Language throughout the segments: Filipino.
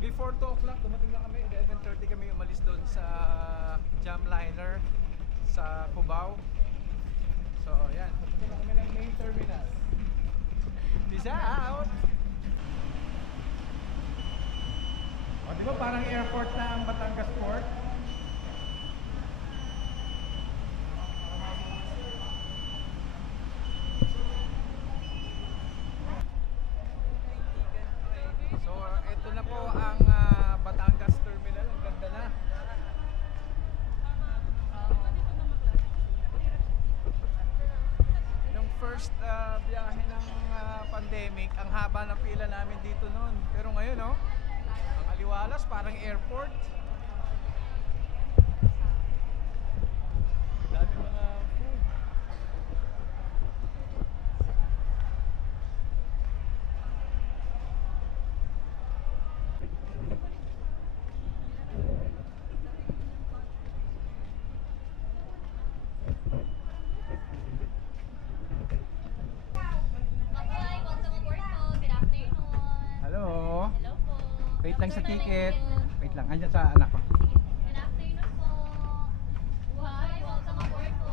before 2 o'clock, dumating na kami. 11:30 kami umalis doon sa Jamliner sa Cubao. So, yan. Papunta na kami ng main terminal. Peace out! O, di ba parang airport na ang Batangas Port? So, ito na po ang Batangas Terminal. Ang ganda na. Yung first biyahe ng pandemic, ang haba ng pila namin dito noon. Pero ngayon, oh, ang aliwalas, parang airport. Dami mga food. Hello. Hello po. Wait lang sa Doctor, ticket. thank you. Wait lang, andyan sa anak ko. Good afternoon po. Hi, welcome aboard po.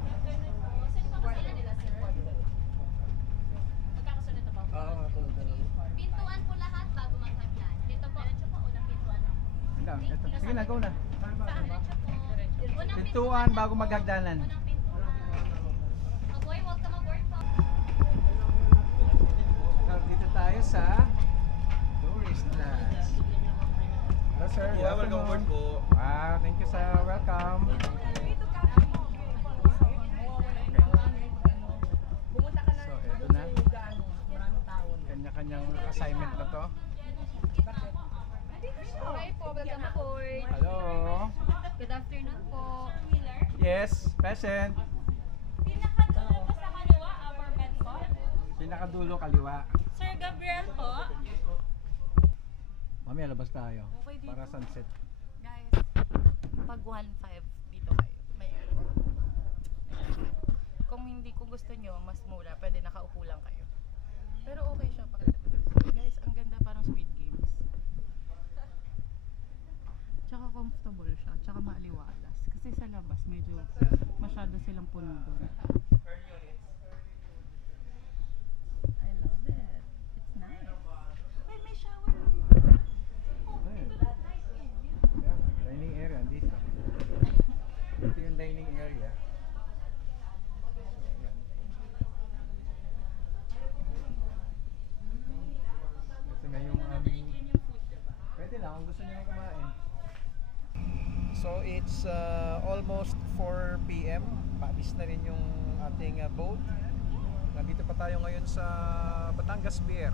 Good afternoon po. Saan pa kasi nila, sir? Magkakasunod na ba po? Pintuan po lahat bago maghagdan. Dito po, diretso po, unang pintuan. Ito. Sige na, go na. Saan? Diretso po. Unang Pintuan bago maghagdanan. Unang pintuan. Aboy, welcome aboard po. Dito tayo sa Tourist Lodge. Hello sir, Yeah, welcome aboard po. Wow, thank you sir. Welcome. So, ito na. Kanya-kanyang assignment na to. Hi po, welcome aboard. Hello. Good afternoon po. Yes, present. Pinakadulo po sa kaliwa, upper bed po. Pinakadulo kaliwa. Sir Gabriel po. Mamaya labas tayo. Okay, dito. Para sunset. Guys, pag 1.5 dito kayo, may aircon. Kung gusto nyo, mas mura, pwede nakaupo lang kayo. Pero okay siya pakita. Guys, ang ganda, parang Squid Games. Tsaka comfortable siya, tsaka maaliwalas. Kasi sa labas, medyo masyado silang puno doon. I love it. It's nice. Ay, may shower. Ayun. Yeah, dining area dito. Ito yung dining area. Ayan. Ito nga yung aming... Pwede lang kung gusto nyo kumain. So it's almost 4 p.m. Paalis na rin yung ating boat. Nandito pa tayo ngayon sa Batangas Pier.